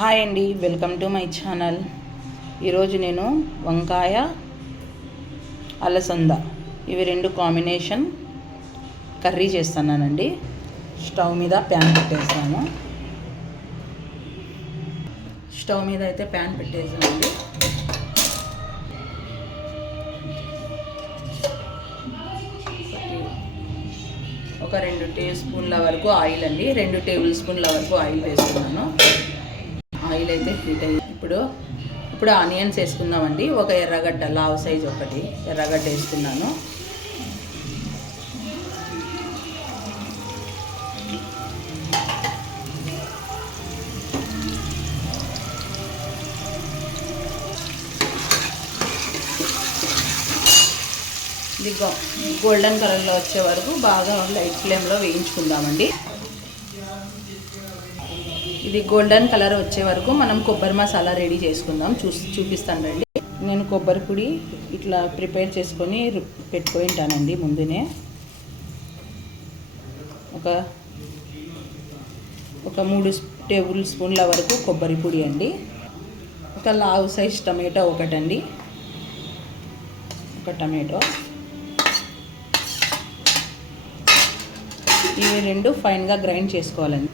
Hi అండి welcome to my channel. ఈరోజు నేను వంకాయ అలసంద ఇవి రెండు కాంబినేషన్ కర్రీ చేస్తున్నానండి. స్టవ్ మీద ప్యాన్ పెట్టేస్తాము స్టవ్ మీద అయితే ప్యాన్ పెట్టేసామండి ఒక రెండు టేబుల్ స్పూన్ల వరకు ఆయిల్ అండి. రెండు టేబుల్ స్పూన్ల వరకు ఆయిల్ వేస్తున్నాను. ఆయిల్ అయితే హీట్ అయ్యి. ఇప్పుడు ఇప్పుడు ఆనియన్స్ వేసుకుందామండి. ఒక ఎర్రగడ్డ లావ్ సైజ్ ఒకటి. ఎర్రగడ్డ వేసుకున్నాను. ఇది గోల్డెన్ కలర్లో వచ్చే వరకు బాగా లైట్ ఫ్లేమ్లో వేయించుకుందామండి. ఇది గోల్డెన్ కలర్ వచ్చే వరకు మనం కొబ్బరి మసాలా రెడీ చేసుకుందాం. చూ చూపిస్తాను రండి. నేను కొబ్బరి పొడి ఇట్లా ప్రిపేర్ చేసుకొని పెట్టుకొని ఉంటానండి ముందునే. ఒక ఒక మూడు టేబుల్ స్పూన్ల వరకు కొబ్బరి పొడి అండి. ఒక లావు సైజ్ టమాటో ఒకటండి. ఒక టమాటో. ఇవి రెండు ఫైన్గా గ్రైండ్ చేసుకోవాలండి.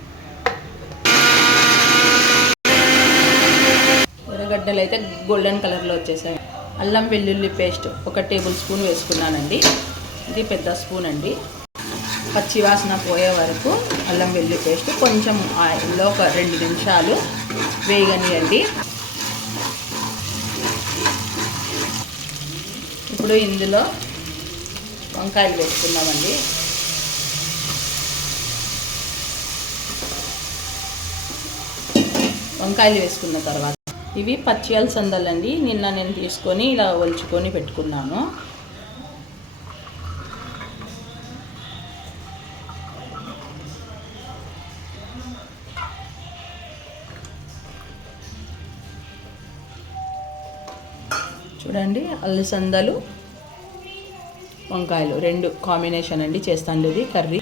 ఎర్రగడ్డలు అయితే గోల్డెన్ కలర్లో వచ్చేసాయి. అల్లం వెల్లుల్లి పేస్ట్ ఒక టేబుల్ స్పూన్ వేసుకున్నానండి. ఇది పెద్ద స్పూన్ అండి. పచ్చి వాసన పోయే వరకు అల్లం వెల్లుల్లి పేస్ట్ కొంచెం ఆయిల్లో ఒక రెండు నిమిషాలు వేయగనియండి ఇప్పుడు ఇందులో వంకాయలు వేసుకున్నామండి వంకాయలు వేసుకున్న తర్వాత ఇవి పచ్చి అలసందలండి నిన్న నేను తీసుకొని ఇలా ఒలుచుకొని పెట్టుకున్నాను. చూడండి అలసందలు వంకాయలు రెండు కాంబినేషన్ అండి చేస్తాను ఇది కర్రీ.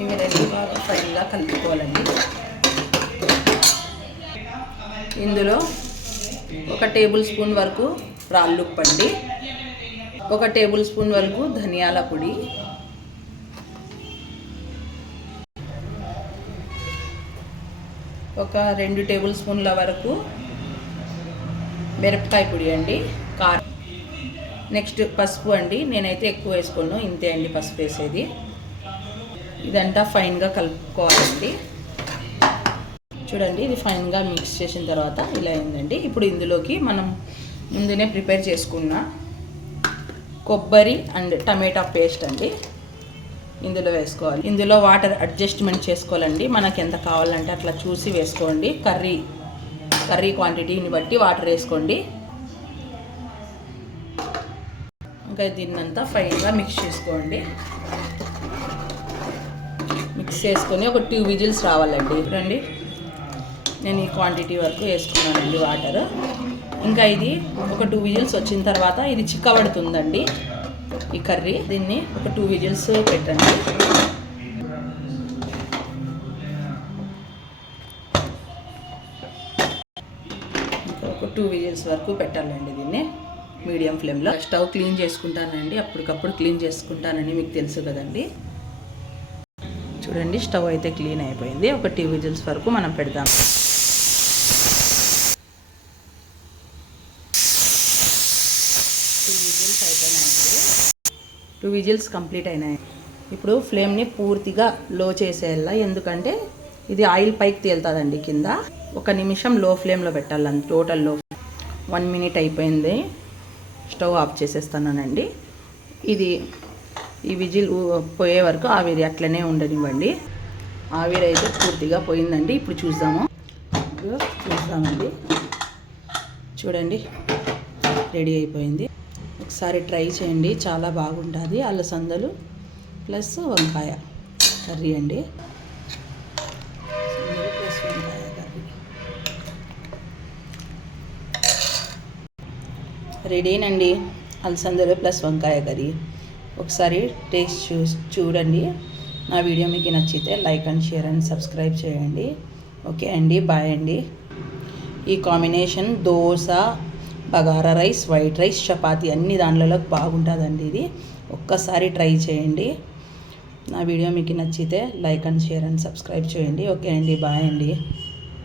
ఇవి రెండు బాగా ఫైన్గా కలుపుకోవాలండి. ఇందులో ఒక టేబుల్ స్పూన్ వరకు రాళ్ళు పండి ఒక టేబుల్ స్పూన్ వరకు ధనియాల పొడి. ఒక రెండు టేబుల్ స్పూన్ల వరకు మిరపకాయ పొడి అండి. కారం. నెక్స్ట్ పసుపు అండి. నేనైతే ఎక్కువ వేసుకోను. ఇంతే అండి పసుపు వేసేది. ఇదంతా ఫైన్గా కలుపుకోవాలండి. చూడండి ఇది ఫైన్గా మిక్స్ చేసిన తర్వాత ఇలా అయిందండి. ఇప్పుడు ఇందులోకి మనం ముందునే ప్రిపేర్ చేసుకున్న కొబ్బరి అండ్ టమాటా పేస్ట్ అండి ఇందులో వేసుకోవాలి. ఇందులో వాటర్ అడ్జస్ట్మెంట్ చేసుకోవాలండి. మనకి ఎంత కావాలంటే అట్లా చూసి వేసుకోండి. కర్రీ కర్రీ క్వాంటిటీని బట్టి వాటర్ వేసుకోండి. ఇంకా దీన్నంతా ఫైన్గా మిక్స్ చేసుకోండి. మిక్స్ చేసుకొని ఒక టూ విజిల్స్ రావాలండి. రండి. నేను ఈ క్వాంటిటీ వరకు వేసుకున్నానండి వాటర్ ఇంకా ఇది ఒక టూ విజిల్స్ వచ్చిన తర్వాత ఇది చిక్కబడుతుందండి. ఈ కర్రీ దీన్ని ఒక టూ విజిల్స్ పెట్టండి. ఒక టూ విజిల్స్ వరకు పెట్టాలండి దీన్ని. మీడియం ఫ్లేమ్లో స్టవ్ క్లీన్ చేసుకుంటానండి. అప్పటికప్పుడు క్లీన్ చేసుకుంటానని మీకు తెలుసు కదండి. చూడండి స్టవ్ అయితే క్లీన్ అయిపోయింది. ఒక టూ విజిల్స్ వరకు మనం పెడదాం. టూ విజిల్స్ అయిపోయినాయండి. టూ విజిల్స్ కంప్లీట్ అయినాయి. ఇప్పుడు ఫ్లేమ్ని పూర్తిగా లో చేసేయాలా? ఎందుకంటే ఇది ఆయిల్ పైకి తేలుతుందండి కింద. ఒక నిమిషం లో ఫ్లేమ్లో పెట్టాలి? టోటల్లో. వన్ మినిట్ అయిపోయింది. స్టవ్ ఆఫ్ చేసేస్తానండి ఇది ఈ విజిల్ పోయే వరకు ఆవిరి అట్లనే ఉండనివ్వండి. ఆవిరి అయితే పూర్తిగా పోయిందండి. ఇప్పుడు చూద్దాము. చూద్దామండి. చూడండి రెడీ అయిపోయింది. ఒకసారి ట్రై చేయండి. చాలా బాగుంటుంది. అలసందలు ప్లస్ వంకాయ కర్రీ అండి. ప్లస్ వంకాయ కర్రీ. రెడీనండి. అలసందలు ప్లస్ వంకాయ కర్రీ. ఒకసారి టేస్ట్ చూ చూడండి. నా వీడియో మీకు నచ్చితే like and share and subscribe చేయండి. ఓకే అండి బాయ్ అండి. ఈ combination dosa bagara rice white rice chapati అన్ని దాంట్లో బాగుంటుందండి ఇది. ఒక్కసారి ట్రై చేయండి. నా వీడియో మీకు నచ్చితే like and share and subscribe చేయండి. ఓకే అండి బాయ్ అండి.